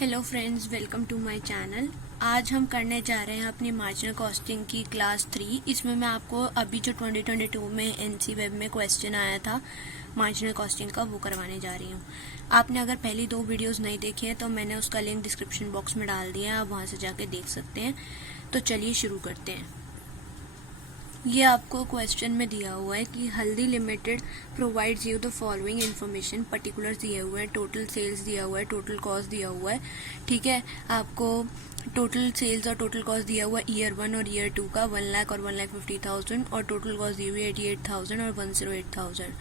Hello friends, welcome to my channel. आज हम करने जा रहे हैं अपनी मार्जिनल कॉस्टिंग की क्लास 3। इसमें मैं आपको अभी जो 2022 में एनसी वेब में क्वेश्चन आया था मार्जिनल कॉस्टिंग का, वो करवाने जा रही हूँ। आपने अगर पहली 2 वीडियोस नहीं देखी हैं तो मैंने उसका लिंक डिस्क्रिप्शन बॉक्स में डाल दिया है, आप वहाँ से जाके देख सकते हैं। तो चलिए शुरू करते हैं। ये आपको क्वेश्चन में दिया हुआ है कि हल्दी limited provides you the following information, particulars दिए हुए हैं, टोटल सेल्स दिया हुआ है, टोटल कॉस्ट दिया हुआ है। ठीक है, आपको टोटल सेल्स और टोटल कॉस्ट दिया हुआ है ईयर 1 और ईयर 2 का 1 लाख और 1,50,000, और टोटल कॉस्ट दी हुई है 88,000 और 108,000।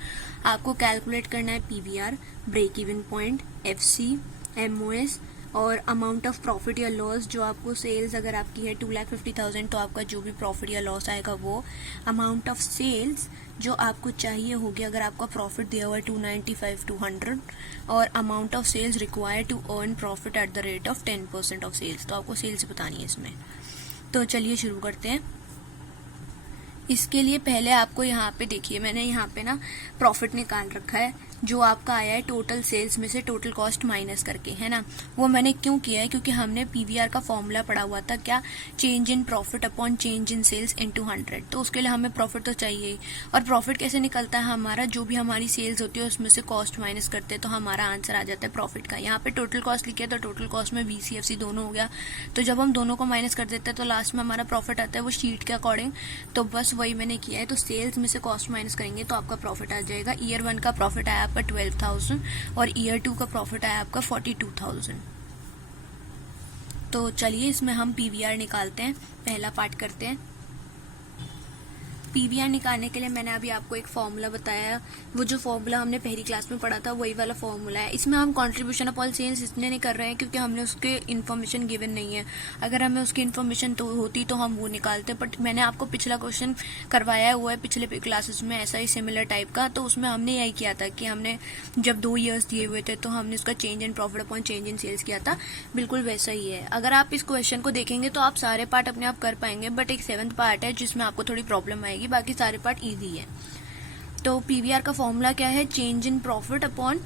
आपको कैलकुलेट करना है PVR, break even point, FC, MOS और अमाउंट ऑफ प्रॉफिट या लॉस। जो आपको सेल्स अगर आपकी है 2,50,000 तो आपका जो भी प्रॉफिट या लॉस आएगा वो अमाउंट ऑफ सेल्स जो आपको चाहिए होगी। अगर आपका प्रॉफिट दिया हुआ है 295 to 100 और amount of sales required to earn profit at the rate of 10% of sales, तो आपको सेल्स बतानी है इसमें। तो चलिए शुरू करते हैं। इसके लिए पहले आपको यहाँ पे देखिए, मैंने यहाँ पे ना प्रॉफिट निकाल रखा है जो आपका आया है टोटल सेल्स में से टोटल कॉस्ट माइनस करके, है ना। वो मैंने क्यों किया है, क्योंकि हमने पीवीआर का फॉर्मूला पढ़ा हुआ था, क्या, change in profit upon change in sales into 100। तो उसके लिए हमें प्रॉफिट तो चाहिए ही। और प्रॉफिट कैसे निकलता है हमारा, जो भी हमारी सेल्स होती है उसमें से कॉस्ट माइनस करते हैं तो हमारा आंसर आ जाता है प्रॉफिट का। यहाँ पे टोटल कॉस्ट लिखे तो टोटल कॉस्ट में वीसीएफसी दोनों हो गया, तो जब हम दोनों को माइनस कर देते हैं तो लास्ट में हमारा प्रॉफिट आता है वो शीट के अकॉर्डिंग। तो बस वही मैंने किया है। तो सेल्स में से कॉस्ट माइनस करेंगे तो आपका प्रॉफिट आ जाएगा। ईयर 1 का प्रॉफिट आया आपका 12,000 और ईयर 2 का प्रॉफिट आया आपका 42,000। तो चलिए इसमें हम पीवीआर निकालते हैं। पहला पार्ट करते हैं। पीवीआर निकालने के लिए मैंने अभी आपको एक फॉर्मूला बताया, वो जो फॉर्मूला हमने पहली क्लास में पढ़ा था वही वाला फॉर्मूला है। इसमें हम कंट्रीब्यूशन ऑफ ऑल सेल्स इसलिए नहीं कर रहे हैं क्योंकि हमने उसके इन्फॉर्मेशन गिवन नहीं है। अगर हमें उसकी इन्फॉर्मेशन तो होती तो हम वो निकालते, बट मैंने आपको पिछला क्वेश्चन करवाया हुआ है पिछले क्लासेस में ऐसा ही सिमिलर टाइप का। तो उसमें हमने यही किया था कि हमने जब 2 ईयर्स दिए हुए थे तो हमने उसका change in profit upon change in sales किया था। बिल्कुल वैसा ही है। अगर आप इस क्वेश्चन को देखेंगे तो आप सारे पार्ट अपने आप कर पाएंगे, बट एक 7th पार्ट है जिसमें आपको थोड़ी प्रॉब्लम आएगी, बाकी सारे पार्ट इजी है। तो पीवीआर का फॉर्मूला क्या है, change in profit upon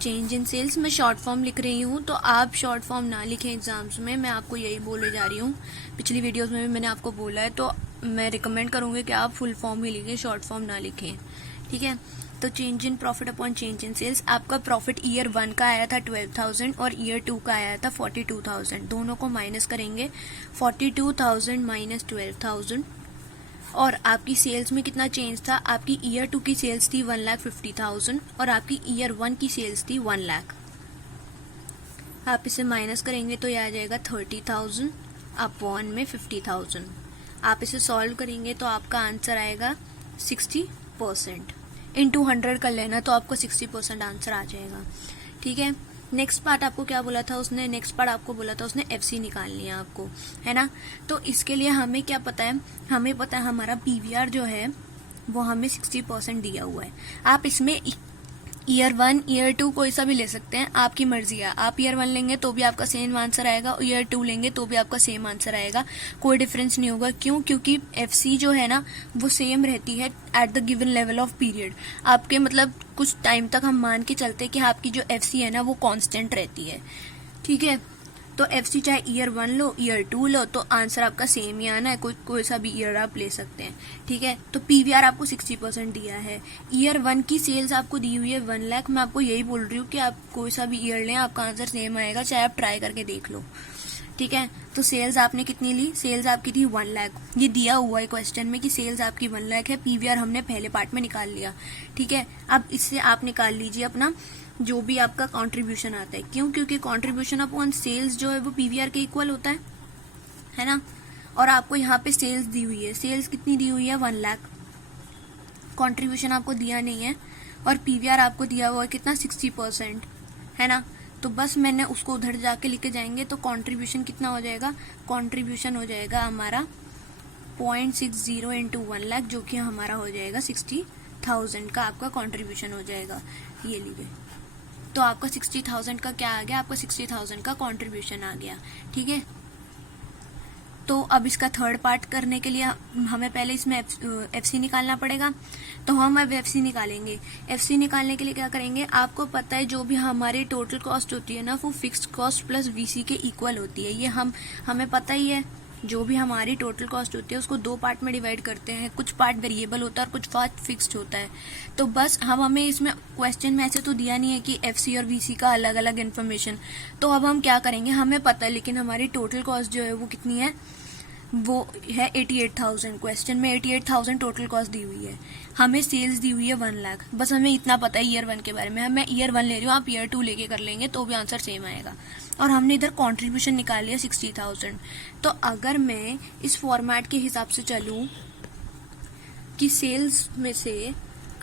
change in sales. मैं शॉर्ट फॉर्म लिख रही हूँ, तो आप शॉर्ट फॉर्म ना लिखें एग्जाम्स में, मैं आपको यही बोलने जा रही हूँ। पिछली वीडियोस में भी मैंने आपको बोला है, तो मैं रिकमेंड करूंगी कि आप फुल फॉर्म ही लिखें, शॉर्ट फॉर्म ना लिखें। ठीक है, तो change in profit upon change in sales. आपका प्रॉफिट ईयर 1 का आया था 12,000 और ईयर 2 का आया था 42,000। दोनों को माइनस करेंगे, 42,000 माइनस 12,000। और आपकी सेल्स में कितना चेंज था, आपकी ईयर 2 की सेल्स थी 1,50,000 और आपकी ईयर 1 की सेल्स थी 1 लाख। आप इसे माइनस करेंगे तो यह आ जाएगा 30,000 अपॉन में 50,000। आप इसे सॉल्व करेंगे तो आपका आंसर आएगा 60%। इंटू 100 कर लेना तो आपको 60% आंसर आ जाएगा। ठीक है, नेक्स्ट पार्ट आपको क्या बोला था उसने, नेक्स्ट पार्ट आपको बोला था उसने एफसी निकालनी है आपको, है ना। तो इसके लिए हमें क्या पता है, हमें पता है हमारा पीवीआर जो है वो हमें 60% दिया हुआ है। आप इसमें ईयर 1 ईयर 2 कोई सा भी ले सकते हैं, आपकी मर्जी है। आप ईयर 1 लेंगे तो भी आपका सेम आंसर आएगा और ईयर 2 लेंगे तो भी आपका सेम आंसर आएगा, कोई डिफरेंस नहीं होगा। क्यों, क्योंकि एफसी जो है ना वो सेम रहती है at the given level of period. आपके मतलब कुछ टाइम तक हम मान के चलते हैं कि आपकी जो एफसी है ना वो कांस्टेंट रहती है। ठीक है, तो एफसी चाहे ईयर 1 लो ईयर 2 लो तो आंसर आपका सेम ही आना है, कोई सा भी ईयर आप ले सकते हैं। ठीक है, तो पीवीआर आपको 60% दिया है। ईयर 1 की सेल्स आपको दी हुई है 1 लाख। मैं आपको यही बोल रही हूँ कि आप कोई सा भी ईयर लें, आपका आंसर सेम आएगा, चाहे आप ट्राई करके देख लो। ठीक है, तो सेल्स आपने कितनी ली, सेल्स आपकी थी 1 लाख। ये दिया हुआ है क्वेश्चन में कि सेल्स आपकी 1 लाख है। पीवीआर हमने पहले पार्ट में निकाल लिया। ठीक है, अब इससे आप निकाल लीजिए अपना जो भी आपका कंट्रीब्यूशन आता है। क्यों, क्योंकि कंट्रीब्यूशन अपॉन सेल्स जो है वो पीवीआर के इक्वल होता है ना। और आपको यहाँ पे सेल्स दी हुई है, सेल्स कितनी दी हुई है 1 लाख। कंट्रीब्यूशन आपको दिया नहीं है और पीवीआर आपको दिया हुआ है कितना 60%, है ना। तो बस मैंने उसको उधर जाके लेके जाएंगे तो कंट्रीब्यूशन कितना हो जाएगा, कंट्रीब्यूशन हो जाएगा हमारा 0.60 इंटू 1 लाख, जो कि हमारा हो जाएगा 60,000 का आपका कंट्रीब्यूशन हो जाएगा। ये लीजिए, तो आपका 60,000 का क्या आ गया, आपका 60,000 का कंट्रीब्यूशन आ गया। ठीक है, तो अब इसका थर्ड पार्ट करने के लिए हमें पहले इसमें एफसी निकालना पड़ेगा। तो हम अब एफसी निकालेंगे। एफसी निकालने के लिए क्या करेंगे, आपको पता है जो भी हमारी टोटल कॉस्ट होती है ना वो फिक्स्ड कॉस्ट प्लस वीसी के इक्वल होती है। ये हमें पता ही है। जो भी हमारी टोटल कॉस्ट होती है उसको दो पार्ट में डिवाइड करते हैं, कुछ पार्ट वेरिएबल होता है और कुछ पार्ट फिक्स्ड होता है। तो बस हमें इसमें क्वेश्चन में ऐसे तो दिया नहीं है कि एफसी और वीसी का अलग अलग इन्फॉर्मेशन। तो अब हम क्या करेंगे, हमें पता है लेकिन हमारी टोटल कॉस्ट जो है वो कितनी है, वो है 88,000। क्वेश्चन में 88,000 टोटल कॉस्ट दी हुई है, हमें सेल्स दी हुई है 1 लाख। बस हमें इतना पता है ईयर 1 के बारे में। मैं ईयर 1 ले रही हूँ, आप ईयर 2 लेके कर लेंगे तो भी आंसर सेम आएगा। और हमने इधर कंट्रीब्यूशन निकाल लिया 60,000। तो अगर मैं इस फॉर्मेट के हिसाब से चलूँ कि सेल्स में से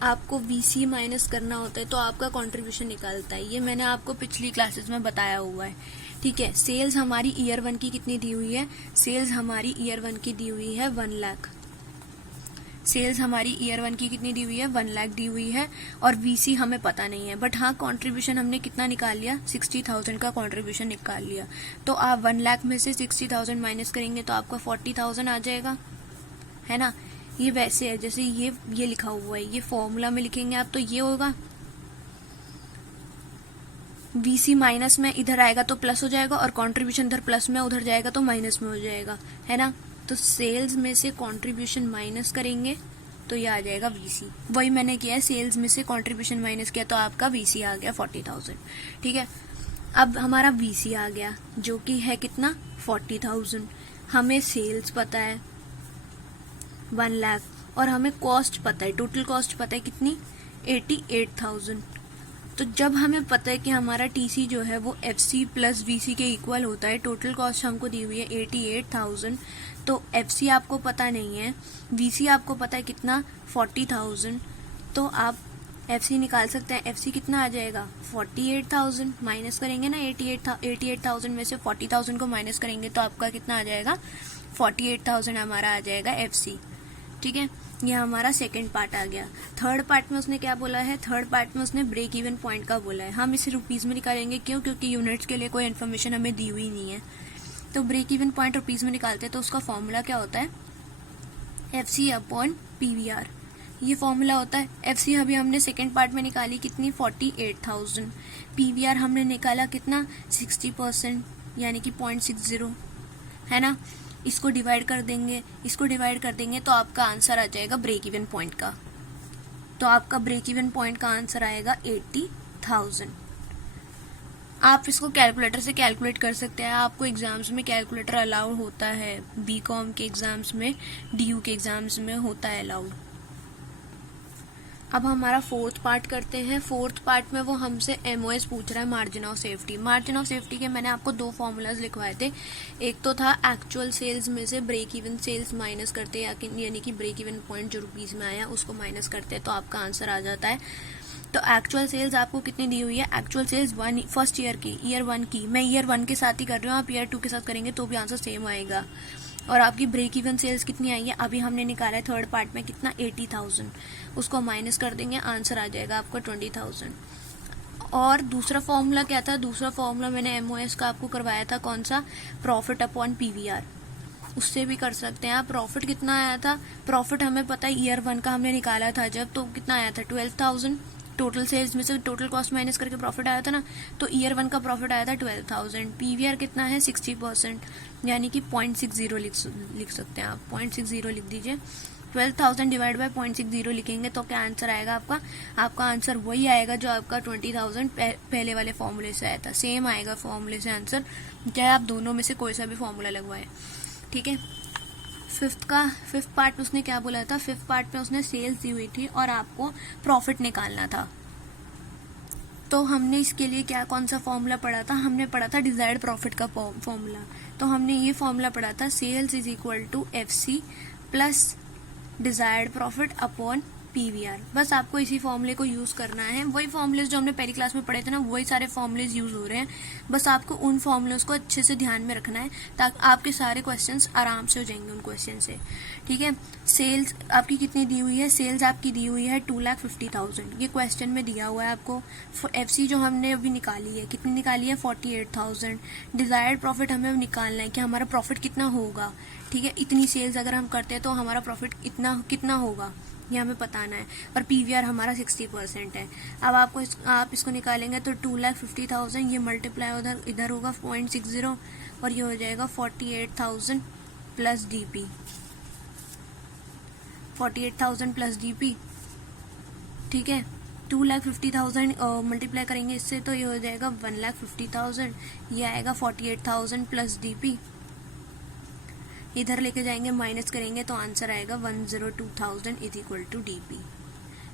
आपको वीसी माइनस करना होता है तो आपका कंट्रीब्यूशन निकालता है, ये मैंने आपको पिछली क्लासेस में बताया हुआ है। ठीक है, सेल्स हमारी ईयर 1 की कितनी दी हुई है, सेल्स हमारी ईयर 1 की दी हुई है 1 लाख। सेल्स हमारी ईयर 1 की कितनी दी हुई है, 1 लाख दी हुई है। और वीसी हमें पता नहीं है, बट हाँ कंट्रीब्यूशन हमने कितना निकाल लिया, 60,000 का कंट्रीब्यूशन निकाल लिया। तो आप 1 लाख में से 60,000 माइनस करेंगे तो आपका 40,000 आ जाएगा, है ना। ये वैसे है जैसे ये लिखा हुआ है, ये फॉर्मूला में लिखेंगे आप तो ये होगा, वीसी माइनस में इधर आएगा तो प्लस हो जाएगा और कंट्रीब्यूशन इधर प्लस में उधर जाएगा तो माइनस में हो जाएगा, है ना। तो सेल्स में से कंट्रीब्यूशन माइनस करेंगे तो ये आ जाएगा वीसी। वही मैंने किया है, सेल्स में से कंट्रीब्यूशन माइनस किया तो आपका वीसी आ गया 40,000। ठीक है, अब हमारा वीसी आ गया जो कि है कितना, 40,000। हमें सेल्स पता है 1 लाख और हमें कॉस्ट पता है, टोटल कॉस्ट पता है कितनी, 88,000। तो जब हमें पता है कि हमारा टीसी जो है वो एफसी प्लस वीसी के इक्वल होता है, टोटल कॉस्ट हमको दी हुई है 88,000, तो एफसी आपको पता नहीं है, वीसी आपको पता है कितना, 40,000। तो आप एफसी निकाल सकते हैं। एफसी कितना आ जाएगा, 48,000। माइनस करेंगे ना 88,000 में से 40,000 को माइनस करेंगे तो आपका कितना आ जाएगा, 48,000 हमारा आ जाएगा एफसी। ठीक है, ये हमारा सेकंड पार्ट आ गया। थर्ड पार्ट में उसने क्या बोला है, थर्ड पार्ट में उसने ब्रेक इवन पॉइंट का बोला है। हम इसे रुपीज में निकालेंगे, क्यों, क्योंकि यूनिट्स के लिए कोई इन्फॉर्मेशन हमें दी हुई नहीं है। तो ब्रेक इवन पॉइंट रुपीज में निकालते हैं तो उसका फॉर्मूला क्या होता है, एफसी अपॉन पीवीआर, ये फॉर्मूला होता है। एफसी अभी हमने सेकंड पार्ट में निकाली कितनी, 48,000। पीवीआर हमने निकाला कितना, 60%, यानी कि 0.60, है ना। इसको डिवाइड कर देंगे तो आपका आंसर आ जाएगा ब्रेक इवन पॉइंट का। तो आपका ब्रेक इवन पॉइंट का आंसर आएगा 80,000। आप इसको कैलकुलेटर से कैलकुलेट कर सकते हैं। आपको एग्जाम्स में कैलकुलेटर अलाउड होता है, बीकॉम के एग्जाम्स में, डीयू के एग्जाम्स में होता है अलाउड। अब हमारा फोर्थ पार्ट करते हैं। फोर्थ पार्ट में वो हमसे एमओएस पूछ रहा है, margin of safety. Margin of safety के मैंने आपको 2 फॉर्मूलाज लिखवाए थे। एक तो था एक्चुअल सेल्स में से ब्रेक इवन सेल्स माइनस करते हैं, यानी कि ब्रेक इवन पॉइंट जो रुपीज में आया उसको माइनस करते हैं तो आपका आंसर आ जाता है। तो एक्चुअल सेल्स आपको कितनी दी हुई है, एक्चुअल सेल्स फर्स्ट ईयर की, ईयर 1 की। मैं ईयर 1 के साथ ही कर रही हूँ, आप ईयर 2 के साथ करेंगे तो भी आंसर सेम आएगा। और आपकी ब्रेक इवन सेल्स कितनी आई है, अभी हमने निकाला है थर्ड पार्ट में कितना, 80,000। उसको माइनस कर देंगे, आंसर आ जाएगा आपका 20,000। और दूसरा फॉर्मूला क्या था, दूसरा फॉर्मूला मैंने एमओएस का आपको करवाया था, कौन सा, प्रॉफिट अपॉन पीवीआर। उससे भी कर सकते हैं आप। प्रॉफिट कितना आया था, प्रॉफिट हमें पता है ईयर 1 का हमने निकाला था जब, तो कितना आया था, 12,000। टोटल सेल्स में से टोटल कॉस्ट माइनस करके प्रॉफिट आया था ना, तो ईयर 1 का प्रॉफिट आया था 12,000। पीवीआर कितना है, 60%, यानी कि 0.60 लिख सकते हैं आप, 0.60 लिख दीजिए। 12,000 डिवाइड बाय 0.60 लिखेंगे तो क्या आंसर आएगा आपका आंसर वही आएगा जो आपका 20,000 पहले वाले फॉर्मूले से आया था, सेम आएगा फॉर्मूले से आंसर, चाहे आप दोनों में से कोई सा भी फॉर्मूला लगवाए। ठीक है, फिफ्थ पार्ट में उसने क्या बोला था, फिफ्थ पार्ट में उसने सेल्स दी हुई थी और आपको प्रॉफिट निकालना था। तो हमने इसके लिए क्या, कौन सा फॉर्मूला पढ़ा था, हमने पढ़ा था डिजायर्ड प्रॉफिट का फॉर्मूला। तो हमने ये फॉर्मूला पढ़ा था, sales is equal to FC plus desired profit upon PVR. बस आपको इसी फॉर्मूले को यूज करना है। वही फॉर्मूलेज जो हमने पहली क्लास में पढ़े थे ना, वही सारे फॉर्मूलेज यूज हो रहे हैं। बस आपको उन फॉर्मूलेज को अच्छे से ध्यान में रखना है ताकि आपके सारे क्वेश्चंस आराम से हो जाएंगे उन क्वेश्चन से। ठीक है, सेल्स आपकी कितनी दी हुई है, सेल्स आपकी दी हुई है 2,50,000, ये क्वेश्चन में दिया हुआ है आपको। एफसी जो हमने अभी निकाली है, कितनी निकाली है, 48,000। डिजायर्ड प्रॉफिट हमें निकालना है कि हमारा प्रॉफिट कितना होगा। ठीक है, इतनी सेल्स अगर हम करते हैं तो हमारा प्रॉफिट कितना होगा, ये हमें बताना है, और पीवीआर हमारा 60% है। अब आप इसको निकालेंगे तो 2,50,000 ये मल्टीप्लाई इधर होगा 0.60 और ये हो जाएगा 48,000 प्लस डीपी, 48,000 प्लस डीपी, ठीक है। 2,50,000 मल्टीप्लाई करेंगे इससे तो ये हो जाएगा 1,50,000, ये आएगा 48,000 प्लस डीपी, इधर लेके जाएंगे माइनस करेंगे तो आंसर आएगा 102,000 इज इक्वल टू डीपी।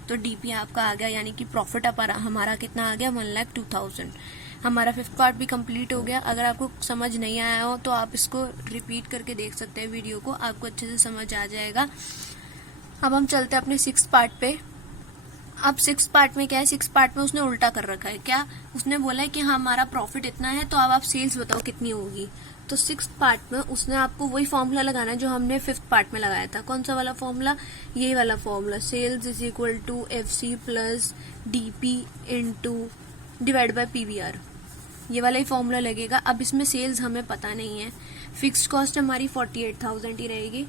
तो डीपी आपका आ गया, यानी कि प्रॉफिट हमारा कितना आ गया 1,02,000। हमारा 5th पार्ट भी कंप्लीट हो गया। अगर आपको समझ नहीं आया हो तो आप इसको रिपीट करके देख सकते हैं वीडियो को, आपको अच्छे से समझ आ जाएगा। अब हम चलते हैं अपने 6th पार्ट पे। अब 6th पार्ट में क्या है, 6th पार्ट में उसने उल्टा कर रखा है। क्या उसने बोला है कि हमारा प्रॉफिट इतना है तो अब आप सेल्स बताओ कितनी होगी। तो 6th पार्ट में उसने आपको वही फॉर्मूला लगाना है जो हमने 5th पार्ट में लगाया था। कौन सा वाला फॉर्मूला, यही वाला formula, sales is equal to FC plus DP into divide by PVR, ये वाला ही फॉर्मूला लगेगा। अब इसमें सेल्स हमें पता नहीं है, फिक्स्ड कॉस्ट हमारी 48,000 ही रहेगी।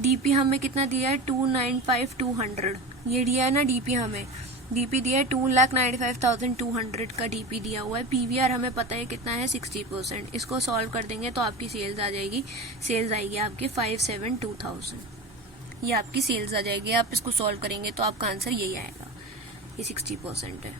DP हमें कितना दिया है 295,200, ये दिया है ना DP हमें, DP दिया है 2,95,200 का DP दिया हुआ है। PVR हमें पता है कितना है 60%, इसको सॉल्व कर देंगे तो आपकी सेल्स आ जाएगी, सेल्स आएगी आपकी 572,000, ये आपकी सेल्स आ जाएगी। आप इसको सॉल्व करेंगे तो आपका आंसर यही आएगा, ये 60% है,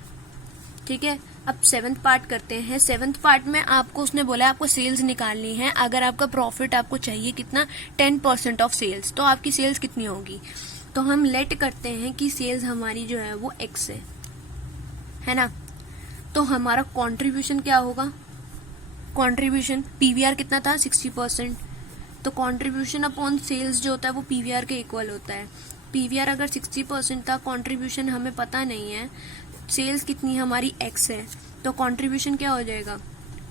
ठीक है। अब 7th पार्ट करते हैं। 7th पार्ट में आपको उसने बोला है आपको सेल्स निकालनी है। अगर आपका प्रॉफिट आपको चाहिए कितना 10% ऑफ सेल्स, तो आपकी सेल्स कितनी होगी। तो हम लेट करते हैं कि सेल्स हमारी जो है वो X है ना। तो हमारा कंट्रीब्यूशन क्या होगा, कंट्रीब्यूशन PVR कितना था 60%, तो कंट्रीब्यूशन अपॉन सेल्स जो होता है वो PVR के इक्वल होता है। PVR अगर 60% था, कंट्रीब्यूशन हमें पता नहीं है, सेल्स कितनी हमारी X है, तो कंट्रीब्यूशन क्या हो जाएगा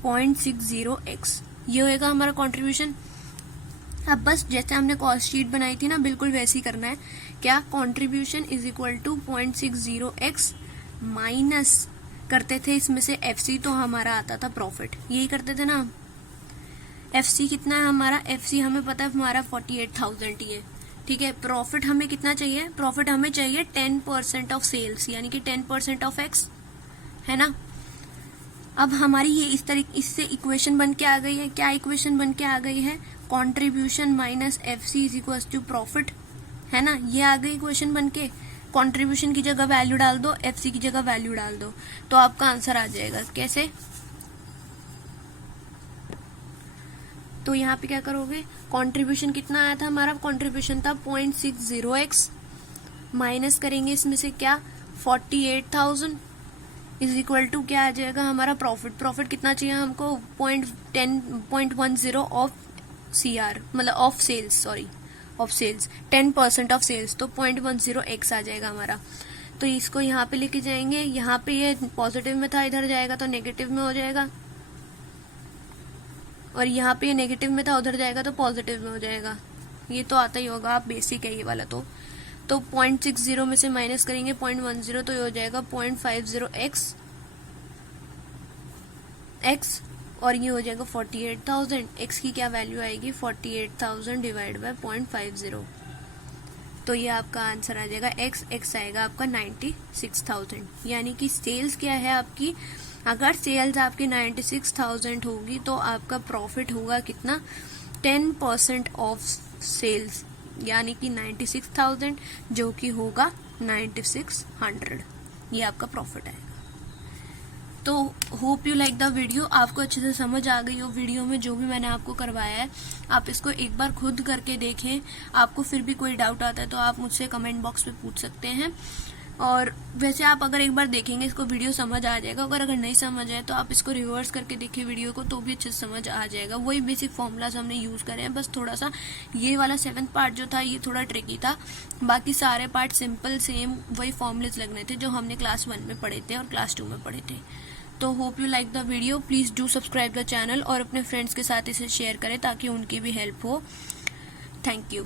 0.60x, ये होएगा हमारा कंट्रीब्यूशन। अब बस जैसे हमने कॉस्ट शीट बनाई थी ना, बिल्कुल वैसे ही करना है। क्या, contribution is equal to 0.60x minus करते थे इसमें से FC, तो हमारा आता था प्रॉफिट, यही करते थे ना। FC कितना है हमारा, FC हमें पता है हमारा 48,000 ही है, ठीक है। प्रॉफिट हमें कितना चाहिए, प्रॉफिट हमें चाहिए 10% ऑफ सेल्स, यानी कि 10% ऑफ X, है ना। अब हमारी ये इससे इक्वेशन बन के आ गई है। क्या इक्वेशन बन के आ गई है, contribution minus FC is equal to profit, है ना। ये आ गई इक्वेशन बन के, कंट्रीब्यूशन की जगह वैल्यू डाल दो, FC की जगह वैल्यू डाल दो, तो आपका आंसर आ जाएगा। कैसे, तो यहाँ पे क्या करोगे, कंट्रीब्यूशन कितना आया था हमारा, कंट्रीब्यूशन था 0.60x, माइनस करेंगे इसमें से क्या 48,000 इज इक्वल टू क्या आ जाएगा हमारा प्रॉफिट। प्रॉफिट कितना चाहिए हमको 0.10 ऑफ CR, मतलब of sales, sorry of sales, 10% of sales, तो 0.10x आ जाएगा हमारा। तो इसको यहाँ पे लेके जाएंगे, यहाँ पे ये पॉजिटिव में था, इधर जाएगा तो नेगेटिव में हो जाएगा, और यहाँ पे ये नेगेटिव में था, उधर जाएगा तो पॉजिटिव में हो जाएगा। ये तो आता ही होगा, आप बेसिक है ये वाला। तो 0.60 में से माइनस करेंगे 0.10, तो ये हो जाएगा 0.50x, और ये हो जाएगा 48,000। X की क्या वैल्यू आएगी 48,000 डिवाइड बाय 0.50, तो ये आपका आंसर आ जाएगा X आएगा आपका 96,000। यानी कि सेल्स क्या है आपकी, अगर सेल्स आपकी 96,000 होगी तो आपका प्रॉफिट होगा कितना 10% ऑफ सेल्स, यानी कि 96,000 जो कि होगा 9600, ये आपका प्रॉफिट आएगा। तो hope you like the video, आपको अच्छे से समझ आ गई हो वीडियो में जो भी मैंने आपको करवाया है। आप इसको एक बार खुद करके देखें, आपको फिर भी कोई डाउट आता है तो आप मुझसे कमेंट बॉक्स में पूछ सकते हैं। और वैसे आप अगर एक बार देखेंगे इसको वीडियो समझ आ जाएगा, अगर नहीं समझ आए तो आप इसको रिवर्स करके देखिए वीडियो को, तो भी अच्छे से समझ आ जाएगा। वही बेसिक फॉर्मूलाज हमने यूज करे हैं, बस थोड़ा सा ये वाला 7th पार्ट जो था ये थोड़ा ट्रिकी था, बाकी सारे पार्ट सिंपल सेम वही फॉर्मूलेज लगने थे जो हमने क्लास 1 में पढ़े थे और क्लास 2 में पढ़े थे। तो hope you like the video, please do subscribe the channel और अपने फ्रेंड्स के साथ इसे शेयर करें ताकि उनकी भी हेल्प हो। Thank you.